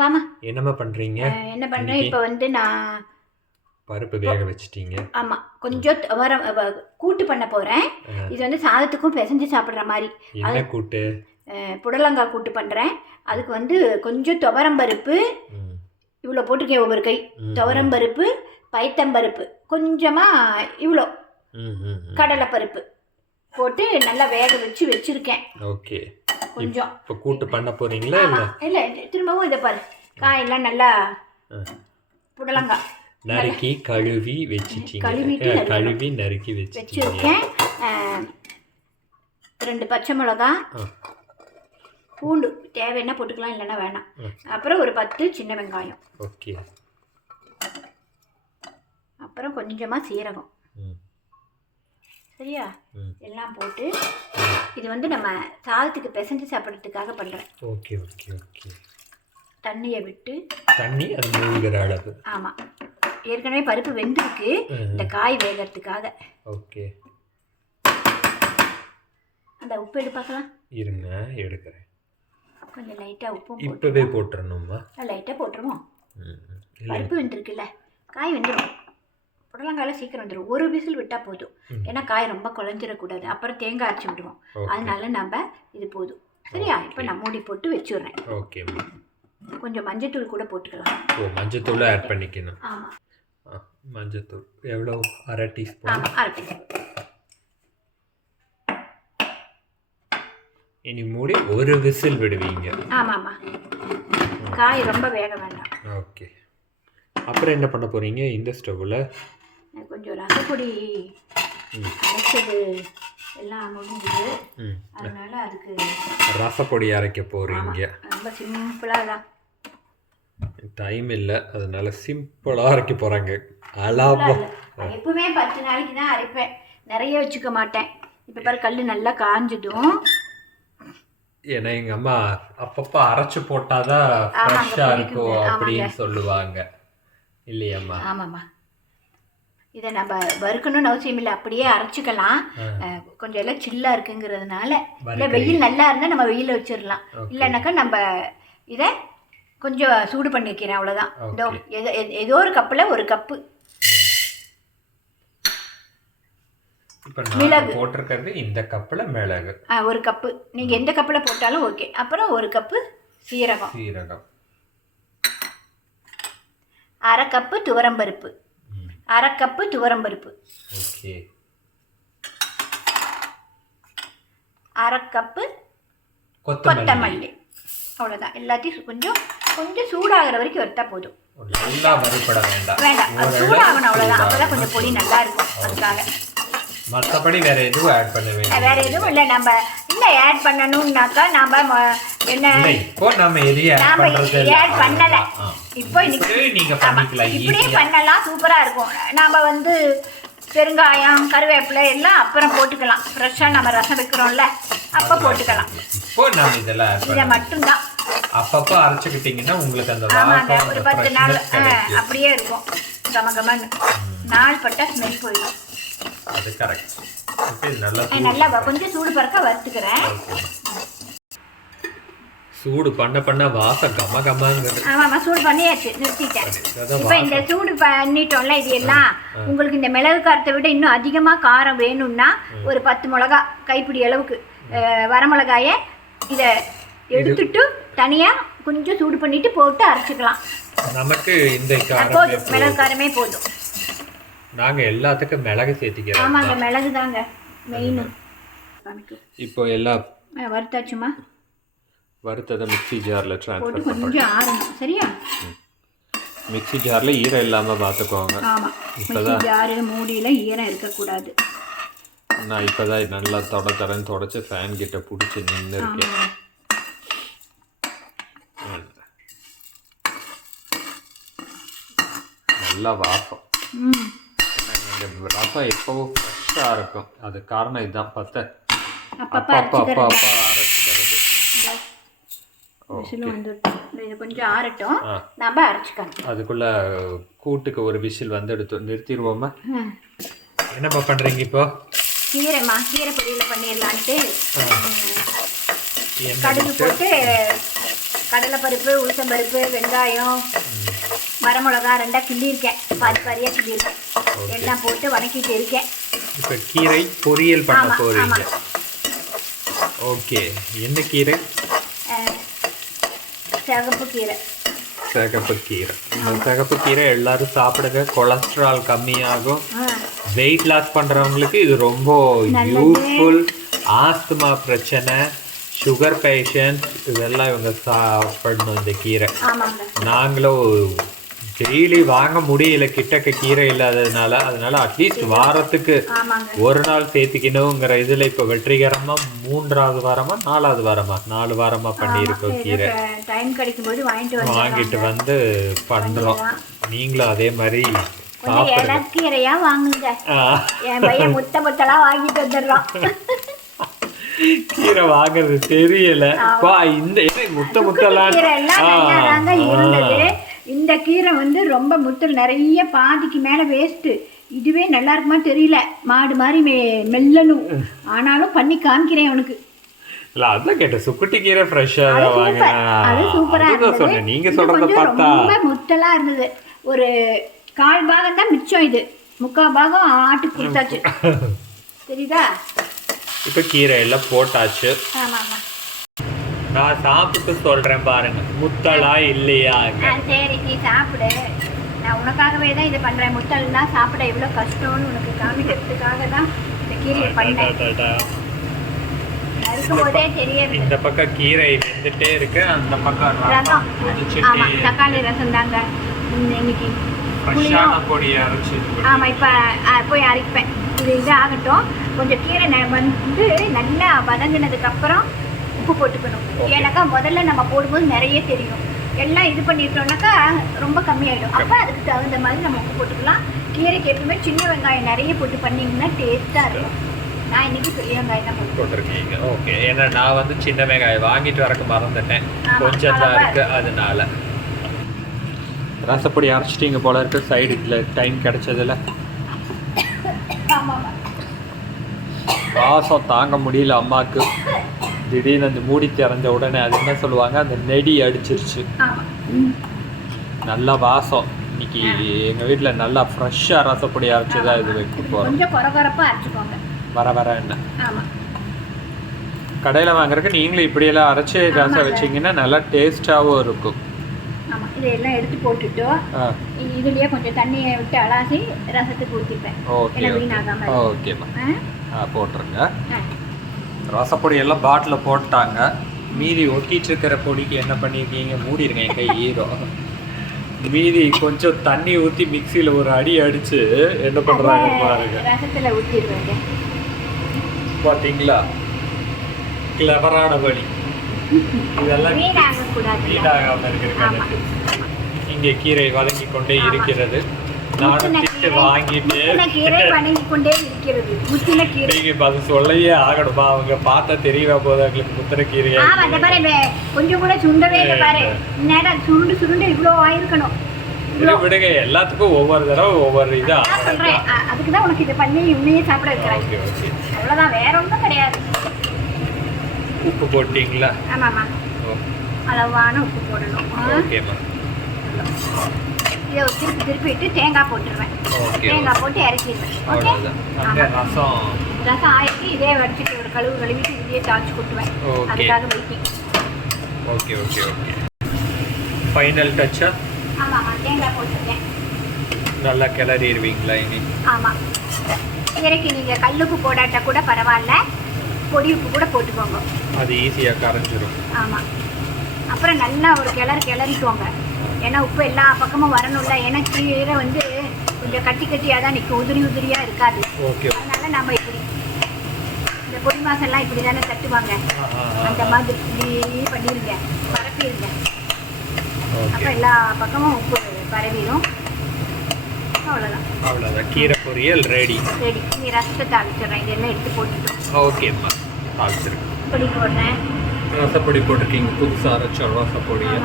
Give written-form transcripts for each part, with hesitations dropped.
வாமா. என்னம்மா பண்ணுறீங்க? என்ன பண்ணுறேன் இப்போ வந்து நான் பருப்பு வேக வச்சிட்டீங்க. ஆமாம், கொஞ்சம் கூட்டு பண்ண போகிறேன். இது வந்து சாதத்துக்கும் பிசைஞ்சு சாப்பிட்ற மாதிரி. என்ன கூட்டு? புடலங்காய் கூட்டு பண்ணுறேன். அதுக்கு வந்து கொஞ்சம் துவரம்பருப்பு, இவ்வளோ போட்டிருக்கேன், ஒவ்வொரு கை துவரம்பருப்பு, பைத்தம்பருப்பு, கொஞ்சமாக இவ்வளோ கடலைப்பருப்பு போட்டு நல்லா வேக வச்சு வச்சுருக்கேன். ஓகே, கொஞ்சம் இப்போ கூட்டு பண்ண போகிறீங்களா? இல்லை, திரும்பவும் இதை பாரு, காயெல்லாம் நல்லா புடலங்காய் நறுக்கி கழுவி வச்சுட்டீங்க. கழுவி நறுக்கி வச்சுருக்கேன். 2 பச்சை மிளகா, பூண்டு தேவைன்னா போட்டுக்கலாம், இல்லைன்னா வேணாம். அப்புறம் ஒரு 10 சின்ன வெங்காயம். ஓகே. அப்புறம் கொஞ்சமாக சீரகம். சரியா? எல்லாம் போட்டு இது வந்து நம்ம சாதத்துக்கு பிசைஞ்சு சாப்பிட்றதுக்காக பண்ணுறேன். Okay okay okay. தண்ணியை விட்டு தண்ணி அது மூழ்கிற அளவு. ஆமாம், ஏற்கனவே பருப்பு வெந்திருக்கு, இந்த காய் வேகிறதுக்காக. ஓகே. அந்த உப்பு எடு பார்க்கலாம். இருங்க, எடுக்கிறேன். கொஞ்சம் லைட்டாக உப்பு இப்போவே போட்டுறணுமா? லைட்டாக போட்டுருவோம். பருப்பு வெந்திருக்குல்ல, காய் வெந்துடும். புடலங்காயில் சீக்கிரம் வந்துடும். ஒரு விசில் விட்டால் போதும், ஏன்னா காய் ரொம்ப குழஞ்சிடக்கூடாது, அப்புறம் தேங்காய் அரைச்சி விடுவோம். அதனால நம்ம இது போதும். சரியா? இப்போ நான் மூடி போட்டு வச்சுடுறேன். ஓகே. கொஞ்சம் மஞ்சத்தூள் கூட போட்டுக்கலாம். ஓ, மஞ்சத்தூள் ஆட் பண்ணிக்கணும். ஆமாம், மஞ்சத்தூள் எவ்வளோ? அரை டீஸ்பூன். ஆமாம், அரை டீஸ்பூன். இனி மூடி ஒரு விசில் விடுவீங்க? ஆமாம்மா, காய் ரொம்ப வேக வேண்டாம். ஓகே. அப்புறம் என்ன பண்ண போகிறீங்க இந்த ஸ்டவ்வில்? கொஞ்சம் ரசப்பொடி அரைச்சது எல்லாம் முடிஞ்சுது, அதனால அதுக்கு ரசப்பொடி அரைக்க போகிறீங்க. ரொம்ப சிம்பிளாக தான், டைம் இல்லை, அதனால சிம்பிளாக அரைக்க போகிறாங்க. எப்பவுமே 10 நாளைக்கு தான் அரைப்பேன், நிறைய வச்சுக்க மாட்டேன். இப்போ பாரு, கல் நல்லா காஞ்சதும், ஏன்னா எங்கள் அம்மா அப்பப்போ அரைச்சி போட்டாதான் ஃப்ரெஷ்ஷாக இருக்கும் அப்படின்னு சொல்லுவாங்க, இல்லையம்மா? ஆமாம்மா. இதை நம்ம வறுக்கணும்னு அவசியம் இல்லை, அப்படியே அரைச்சிக்கலாம். கொஞ்சம் எல்லாம் சில்லாக இருக்குங்கிறதுனால, இல்லை வெயில் நல்லா இருந்தால் நம்ம வெயிலில் வச்சிடலாம், இல்லைனாக்கா நம்ம இதை கொஞ்சம் சூடு பண்ணி வைக்கிறேன், அவ்வளோதான். ஏதோ ஒரு கப்பில் ஒரு கப்பு மிளகு போட்டிருக்கிறது, இந்த கப்பில் மிளகு ஒரு கப்பு, நீங்கள் எந்த கப்பில் போட்டாலும் ஓகே. அப்புறம் ஒரு கப்பு சீரகம், அரை கப்பு துவரம்பருப்பு, அரை கப்பு துவரம்பருப்பு, அரை கப்பு கொத்தமல்லி. அவ்வளோதான். எல்லாத்தையும் கொஞ்சம் கொஞ்சம் சூடாகிற வரைக்கும் வறுத்தா போதும். நல்லா வறுபட வேண்டாம், அது சூடாகணும், அவ்வளோதான். அப்போதான் கொஞ்சம் பொடி நல்லா இருக்கும். அதுக்காக மற்றபடி வேற எதுவும் ஆட் பண்ண வேண்டாம். வேற எதுவும் இல்லை. நம்ம இல்லை ஆட் பண்ணணும்னாக்கா நம்ம என்ன இப்போ நம்ம எதையும் ஆட் பண்ணலை. இப்போ நீங்கள் பண்ணிக்கலாம், இப்படியே பண்ணலாம், சூப்பராக இருக்கும். நாம் வந்து பெருங்காயம், கருவேப்பிலை எல்லாம் அப்புறம் போட்டுக்கலாம். ஃப்ரெஷ்ஷாக நம்ம ரசம் வைக்கிறோம்ல, அப்போ போட்டுக்கலாம். இப்போ நம்ம இதெல்லாம் இதை மட்டும்தான் அப்பப்போ அரைச்சிக்கிட்டிங்கன்னா உங்களுக்கு அந்த ஆமாங்க, ஒரு 10 நாள் அப்படியே இருக்கும். கமகமன்னு நாள் பட்டால் ஸ்மெல் போயிடும். அது கரெக்ட். நல்லா கொஞ்சம் சூடு பறக்க வறுத்துக்கிறேன். சூடு பண்ண வாசம் கமகமங்குது. ஆமாம்மா, சூடு பண்ணியாச்சு, நிறுத்திட்டேன். இப்போ இந்த சூடு பண்ணிட்டோம்ல, இது எல்லாம் உங்களுக்கு இந்த மிளகு காரத்தை விட இன்னும் அதிகமாக காரம் வேணும்னா ஒரு 10 மிளகா கைப்பிடி அளவுக்கு வரமிளகாயை இதை எடுத்துட்டு தனியாக கொஞ்சம் சூடு பண்ணிட்டு போட்டு அரைச்சிக்கலாம். நமக்கு இந்த போதும், மிளகு காரமே போதும். நாங்கள் எல்லாத்துக்கும் மிளகு சேர்த்திக்கிறோம். ஆமாங்க, மிளகு தாங்க மெயின். இப்போ எல்லாம் வறுத்தாச்சுமா, வறுத்ததை மிக்ஸி ஜாரில் ட்ரான்ஸ்ஃபர் போட்டு கொஞ்சம் ஆறணும். சரியா? மிக்ஸி ஜாரில் ஈரம் இல்லாமல் பார்த்துக்கோங்க. ஆமாம், மிக்ஸி ஜாரு மூடியில் ஈரம் இருக்கக்கூடாது. நான் இப்போ தான் நல்லா தரன்னு தொடச்சி ஃபேன் கிட்ட பிடிச்சி நின்று இருக்கேன். நல்லா வாசம். இந்த ரசம் எப்பவும் ஃப்ரெஷ்ஷாக இருக்கும். அது காரணம் இதுதான். அப்பப்போ அரைச்சிக்கிறது. இது கொஞ்சம் ஆறட்டும், நம்ம அரைச்சிக்கலாம். அதுக்குள்ள கூட்டுக்கு ஒரு விசில் வந்து நிறுத்திடுவோமா? என்னப்பா பண்ணுறீங்க இப்போ? கீரை பொரியல் பண்ணிடலான்ட்டு கடுகு போட்டு கடலைப்பருப்பு, உளுத்தம்பருப்பு, வெங்காயம், வரமிளகா ரெண்டாக கிள்ளியிருக்கேன், பாதி பாதியாக கிள்ளியிருக்கேன். எல்லாம் போட்டு வதக்கிட்டு இருக்கேன். இப்போ கீரை பொரியல் பண்ண போறீங்க. ஓகே, என்ன கீரை? சிகப்பு கீரை. சிகப்பு கீரை. இந்த சிகப்பு கீரை எல்லாரும் சாப்பிடுங்க, கொலஸ்ட்ரால் கம்மியாகும். வெயிட் லாஸ் பண்ணுறவங்களுக்கு இது ரொம்ப யூஸ்ஃபுல். ஆஸ்துமா பிரச்சனை, சுகர் பேஷண்ட் இதெல்லாம் இவங்க சாப்பிடணும் இந்த கீரை. நாங்களும் டெய்லி வாங்க முடியல, கிட்டக்க கீரை இல்லாததுனால. அதனால அட்லீஸ்ட் வாரத்துக்கு ஒரு நாள் சேர்த்துக்கணுங்கிற இதில் இப்போ வெற்றிகரமாக 3வது வாரமா 4வது வாரமா 4 வாரமா பண்ணியிருக்கோம் கீரை. வாங்கிட்டு வந்து பண்ணுறோம். நீங்களும் அதே மாதிரி கீரையா வாங்குங்க. என் பையன் முத்தலா வாங்கிட்டு வந்துடுறோம். கீரை வாங்குறது தெரியல. இந்த முத்தலாம் இருந்தது. இந்த கீரை வந்து ரொம்ப முத்தல் நிறைய, பாதிக்கு மேல வேஸ்ட். இதுவே நல்லா இருக்குமா தெரியல, மாடு மாதிரி மெல்லணும். ஆனாலும் பண்ணி காமிக்கிறேன் உனக்கு. இல்ல அதான் கேட்டேன், சுக்குட்டி கீரை ஃப்ரெஷ்ஷா வாங்கினேன். அது சூப்பரா இருந்தது. நீங்க சொல்றத பார்த்தா ரொம்ப முத்தலா இருந்தது. ஒரு 1/4 பாகம் தான் மிச்சம். இது 3/4 பாகம் ஆட்டுக்கு கொடுத்தாச்சு. தெரியுதா? இப்ப கீரை எல்லாம் போட்டாச்சு. நான் சாப்பிட்டு சொல்றேன் பாருங்க, முத்தலா இல்லையா? சரி, நீ சாப்பிடு. நான் உனக்காகவே தான் இதை பண்றேன். முத்தல்னா சாப்பிட எவ்வளவு கஷ்டம்னு உனக்கு காமிக்கிறதுக்காக தான் இந்த கீரையை பண்ணேன். இருக்கும்போதே தெரியாது. இந்த பக்கம் கீரை வெந்துட்டே இருக்கு, அந்த பக்கம் ரசம். ஆமா, தக்காளி ரசம் தாங்க இன்னைக்கு. பொடியை அரைச்சி. ஆமா, இப்ப போய் அரைப்பேன். இது ஆகட்டும். கொஞ்சம் கீரை வந்து நல்லா வதங்கினதுக்கு அப்புறம் உப்பு போட்டுக்கணும். ஏன்னாக்கா முதல்ல நம்ம போடும்போது நிறைய தெரியும். எல்லாம் இது பண்ணிட்டோம்னாக்கா ரொம்ப கம்மியாயிடும். அப்போ அதுக்கு தகுந்த மாதிரி நம்ம உப்பு போட்டுக்கலாம். கீரைக்கு எப்பவுமே சின்ன வெங்காயம் நிறைய போட்டு பண்ணிங்கன்னா டேஸ்ட்டாக இருக்கும். நான் இன்னைக்கு பெரிய வெங்காயம் தான் போட்டிருக்கீங்க. ஓகே, ஏன்னா நான் வந்து சின்ன வெங்காயம் வாங்கிட்டு வரக்கு மறந்துட்டேன், கொஞ்சம் தான் இருக்கு. அதனால ரசப்பொடி அரைச்சிட்டிங்க போல இருக்கு. சைடு இதில் டைம் கிடைச்சதில்ல. வாசம் தாங்க முடியல அம்மாவுக்கு. திடீர்னு அந்த மூடி திறந்த உடனே அது என்ன சொல்லுவாங்க, அந்த நெடி அடிச்சிருச்சு. நல்லா வாசம். இன்னைக்கு எங்கள் வீட்டில் நல்லா ஃப்ரெஷ்ஷாக ரசப்பொடி அரைச்சி தான் இது வைக்க போகிறோம். வர வர என்ன கடையில் வாங்குறதுக்கு நீங்களும் இப்படியெல்லாம் அரைச்சி ரசம் வச்சிங்கன்னா நல்லா டேஸ்ட்டாகவும் இருக்கும். இதெல்லாம் எடுத்து போட்டுட்டோம். இதுலயே கொஞ்சம் தண்ணியை விட்டு அலாசி ரசத்துக்கு ஊற்றிப்பேன். ஓகேம்மா, போட்டுருங்க. ரசப்பொடி எல்லாம் பாட்டில் போட்டாங்க. மீதி ஒட்டிட்டு இருக்கிற பொடிக்கு என்ன பண்ணியிருக்கீங்க, மூடிருங்க, என் கை ஈரம். மீதி கொஞ்சம் தண்ணி ஊற்றி மிக்சியில் ஒரு அடி அடிச்சு என்ன பண்ணுறாங்க பாருங்க. ரசத்தில் ஊற்றிடுவாங்க. பார்த்தீங்களா, கிளவரான வழி. இதெல்லாம் வீணாகாமல் இருக்கிறது. இங்கே கீரை வதங்கி கொண்டே இருக்கிறது. நானும் திட்டு வாங்கிட்டு அது சொல்லையே ஆகணுமா? அவங்க பார்த்தா தெரியவா போது அவங்களுக்கு முத்திர கீரையா? கொஞ்சம் கூட சுண்டவே இல்லை பாரு. நேரம் சுருண்டு சுருண்டு இவ்வளோ ஆயிருக்கணும். விடுங்க, எல்லாத்துக்கும் ஒவ்வொரு தடவை ஒவ்வொரு இதா சொல்றேன். அதுக்கு தான் உனக்கு இதை பண்ணி உண்மையே சாப்பிட வைக்கிறேன். அவ்வளோதான், வேற ஒன்றும் கிடையாது. உப்பு போட்டீங்களா? ஆமாம்மா, அளவான உப்பு போடணும். ஓகேம்மா. இதை திருப்பிட்டு தேங்காய் போட்டுருவேன். தேங்காய் போட்டு இறக்கிடுவேன். ஓகே, ரசம் ஆயிடுச்சு. இதே வடிச்சிட்டு ஒரு கழுவிட்டு இதே தாளிச்சு கொட்டுவேன். அதுக்காக waiting. Okay okay okay. Final டச்சா? ஆமாம்மா, தேங்காய் போட்டுருக்கேன். நல்லா கிளறிடுவீங்களா இனி? ஆமாம். கீரைக்கு நீங்கள் கல்லுப்பு போடாட்டா கூட பரவாயில்ல, பொடி உப்பு கூட போட்டுக்கோங்க. அது ஈஸியாக கரைஞ்சிரும். ஆமாம். அப்புறம் நல்லா ஒரு கிளறிக்கோங்க. ஏன்னா உப்பு எல்லா பக்கமும் வரணும்ல. ஏன்னா கீரை வந்து கொஞ்சம் கட்டியாக தான் நிற்கும், உதிரியாக இருக்காது. அதனால நம்ம இப்படி இந்த பொடி மாசெல்லாம் இப்படி தானே தட்டுவாங்க, அந்த மாதிரி இப்படி பண்ணிடுங்க, பரப்பிடுங்க. அப்போ எல்லா பக்கமும் உப்பு பரவிடும். அவ்வளோதான், கீரை பொரியல் ரெடி. நீ ரசத்தை தாளிச்சிடுறேன். இதெல்லாம் எடுத்து போட்டுட்டோம். ஓகேம்மா, தாளிச்சிருக்கேன். பொடி போடுறேன். ரசப்பொடி போட்டிருக்கீங்க, புதுசாக அரைச்ச ரசப்பொடியை.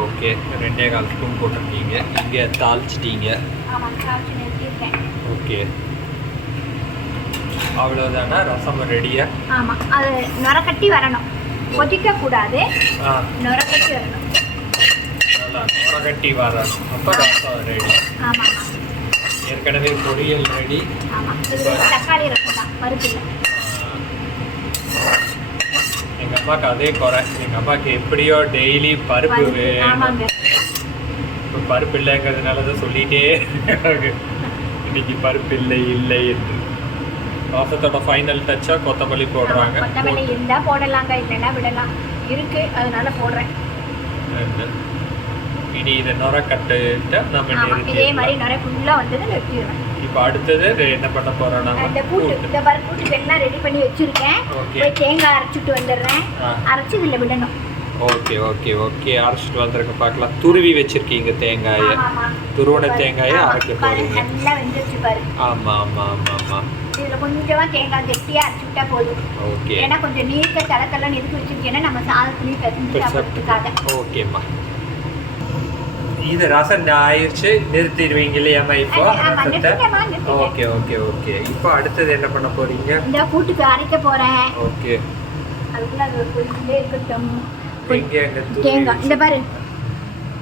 ஓகே, 2.25 ஸ்பூன் போட்டிருக்கீங்க. இங்கே தாளிச்சிட்டீங்க. ஓகே, அவ்வளோதானா ரசம் ரெடியா? ஆமாம், அது நுரக்கட்டி வரணும், கொதிக்கக்கூடாது, ஆ நுரக்கட்டி வரணும். நல்லா நுரக்கட்டி வரணும், அப்போ ரசம் ரெடி. ஆமாம், ஏற்கனவே பொரியல் ரெடி. ஆமாம், இது தக்காளி ரசம் தான், பருப்பு இல்லை. எங்கள் அம்மாவுக்கு அதே குறை, எங்கள் அம்மாவுக்கு எப்படியோ டெய்லி பருப்பு வேணும். ஆமாங்க, இப்போ பருப்பு இல்லைங்கிறதுனால தான் சொல்லிகிட்டே இன்னைக்கு பருப்பு இல்லை என்று. ரசத்தோட ஃபைனல் டச்சாக கொத்தமல்லி போடுறாங்க. கொத்தமல்லி இருந்தால் போடலாங்க, இல்லைன்னா விடலாம், இருக்கு, அதனால போடுறேன். இனி இதை நுரக்கட்டுட்டு நம்ம இதே மாதிரி நுரை ஃபுல்லாக வந்தது நிறுத்திடுவேன். இப்போ அடுத்தது என்ன பண்ண போகிறோம்? நம்ம இந்த கூட்டு, இந்த பருப்பு எல்லாம் ரெடி பண்ணி வச்சுருக்கேன். போய் தேங்காய் அரைச்சிட்டு வந்துடுறேன், அரைச்சி இதில் விடணும். ஓகே ஓகே ஓகே, அரைச்சிட்டு வந்துருக்க பார்க்கலாம். துருவி வச்சிருக்கீங்க தேங்காயை, துருவன தேங்காயை அரைக்க போகிறீங்க. நல்லா வெந்துருச்சு பாரு. ஆமாம் ஆமாம் ஆமாம் ஆமாம். இதில் கொஞ்சமாக தேங்காய் கெட்டியாக அரைச்சி விட்டா போதும். ஓகே, ஏன்னா கொஞ்சம் நீர்க்க தளத்தெல்லாம் எதுக்கு வச்சிருக்கேன்னா நம்ம சாதத்துலேயும் கசிஞ்சு சாப்பிட்றதுக்காக. ஓகேம்மா, இது ரசம் ஆயிடுச்சு, நிறுத்திடுவீங்க இல்லையாம்மா இப்போ ரசத்தை? Okay okay okay. இப்போ அடுத்தது என்ன பண்ண போறீங்க? இந்த கூட்டுக்கு அரைக்க போகிறேன். ஓகே, அதுக்குள்ள அது கொஞ்சம் இருக்கட்டும். தேங்காய் இந்த பாரு,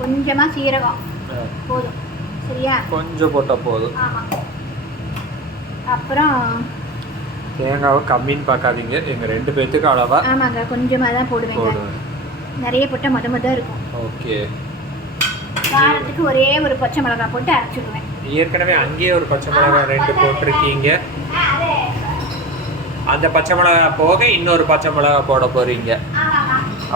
கொஞ்சமா சீரகம் போதும், சரியா? கொஞ்சம் போட்டால் போதும். ஆமாம், அப்புறம் தேங்காவை கம்மின்னு பார்க்காதீங்க, எங்கள் 2 பேர்த்துக்கு அளவா. ஆமாங்க, கொஞ்சமாக தான் போடுவேன், நிறைய போட்டால் மொதல் இருக்கும். ஓகே, காரத்துக்கு ஒரே ஒரு பச்சை மிளகாய் போட்டு அரைச்சிடுவேன். ஏற்கனவே அங்கேயே ஒரு பச்சை மிளகாய் 2 போட்டிருக்கீங்க, அந்த பச்சை மிளகாய் போக இன்னொரு பச்சை மிளகாய் போட போறீங்க.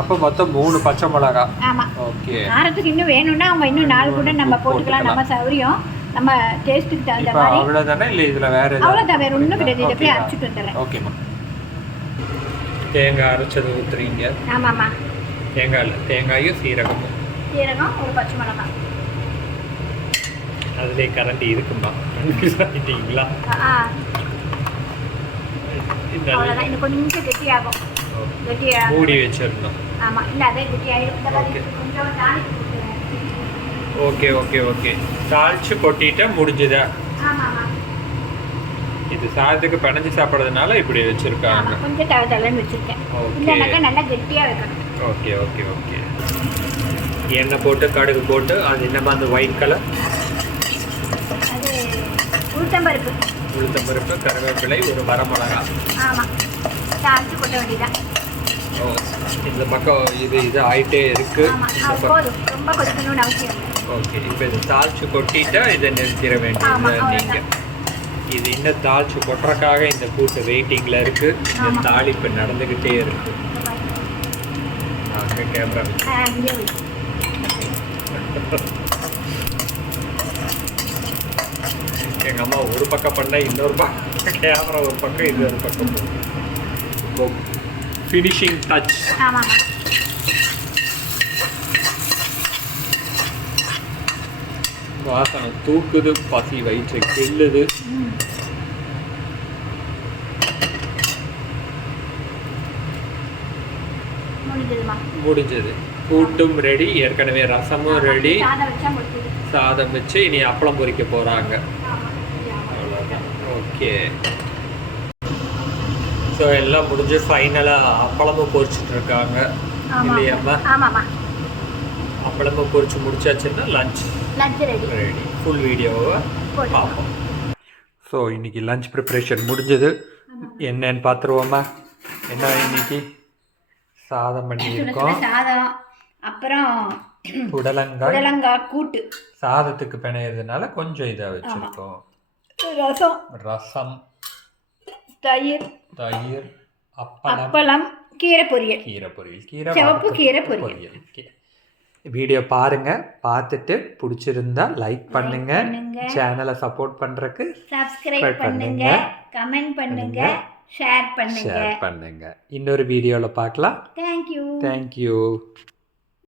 அப்போ மொத்தம் 3 பச்சை மிளகாய். ஆமாம், ஓகே. காரத்துக்கு இன்னும் வேணும்னா அவங்க இன்னும் 4 கூட நம்ம போட்டுக்கலாம், நம்ம சௌரியம், நம்ம டேஸ்ட்டுக்கு தகுந்த மாதிரி. அவ்வளோதானே? இல்லை இதில் வேறு அவ்வளோதான், வேறு ஒன்றும் கிடையாது. இதை போய் அரைச்சிட்டு வந்துடுறேன். ஓகேம்மா, தேங்காய் அரைச்சது ஊற்றுறீங்க. ஆமாம்மா, தேங்காயும் சீரகமும், சீரகம், ஒரு பச்சை மிளகாய். அதுலேயே கரண்டி இருக்குமா? சொல்லிட்டீங்களா? அவ்வளோதான், இது கொஞ்சம் கெட்டியாகும். மூடி வச்சிடணும். ஆமாம், இல்லை அதே கெட்டியாகிடும். கொஞ்சம் தாளிச்சு கொடுத்துருவேன். ஓகே ஓகே ஓகே, தாளிச்சு கொட்டிட்டா முடிஞ்சுதா? ஆமாம், இது சாதத்துக்கு பிணைஞ்சு சாப்பிட்றதுனால இப்படி வச்சுருக்காங்க. கொஞ்சம் தளன்னு வச்சுருக்கேன், இல்லைனாக்கா நல்லா கெட்டியாக வைக்கணும். Okay okay okay. எண்ணெய் போட்டு கடுகு போட்டு, அது என்னமா அந்த ஒயிட் கலர்? அது உளுத்தம்பருப்பு. உளுத்தம்பருப்பு, கருவேப்பிலை, ஒரு வரமிளகாய். ஆமாம், தாளிச்சு கொட்ட வேண்டியதான். ஓ, இந்த பக்கம் இது ஆகிட்டே இருக்கு. போதும், ரொம்ப கொதிக்கணும்னு அவசியம். ஓகே, இப்போ இது தாளிச்சு கொட்டிட்டா இதை நிறுத்திட வேண்டியது நீங்கள். இது இன்னும் தாளிச்சு கொட்டுறக்காக இந்த கூட்டு வெயிட்டிங்கில் இருக்குது. இந்த தாளிப்பு நடந்துக்கிட்டே இருக்குது. கேமரா எங்கள் அம்மா ஒரு பக்கம் பண்ணால் இன்னொரு பக்கம் கேமரா ஒரு பக்கம், இது ஒரு பக்கம். இப்போ ஃபினிஷிங் டச். வாசனை தூக்குது, பசி வயிற்றை கிள்ளுது. முடிஞ்சது, கூட்டும் ரெடி, ஏற்கனவே ரசமும் ரெடி, சாதம் வச்சு இனி அப்பளம் பொரிக்க போறாங்க. அவ்வளோதான். ஓகே, ஸோ எல்லாம் முடிஞ்சு ஃபைனலாக அப்பளமும் பொரிச்சிட்டு இருக்காங்க இல்லையாம்மா? அப்பளமும் பொரிச்சு முடிச்சாச்சுன்னா லஞ்ச் ரெடி. ஃபுல் வீடியோவை பார்ப்போம். ஸோ இன்னைக்கு லஞ்ச் ப்ரிப்ரேஷன் முடிஞ்சது. என்னன்னு பார்த்துருவோம்மா? என்ன இன்னைக்கு சாதம் பண்ணியிருக்கோம். சாதம், அப்புறம் புடலங்காய் கூட்டு. சாதத்துக்கு பிணையறதுனால கொஞ்சம் இதாக வச்சுருக்கோம். ரசம், தயிர், அப்பளம், கீரை பொரியல், சிவப்பு கீரை பொரியல். வீடியோ பாருங்க, பார்த்துட்டு பிடிச்சிருந்தா லைக் பண்ணுங்க, சேனலை சப்போர்ட் பண்றதுக்கு சப்ஸ்கிரைப் பண்ணுங்க, கமெண்ட் பண்ணுங்க, ஷேர் பண்ணுங்க. இன்னொரு வீடியோல பார்க்கலாம். தேங்க்யூ.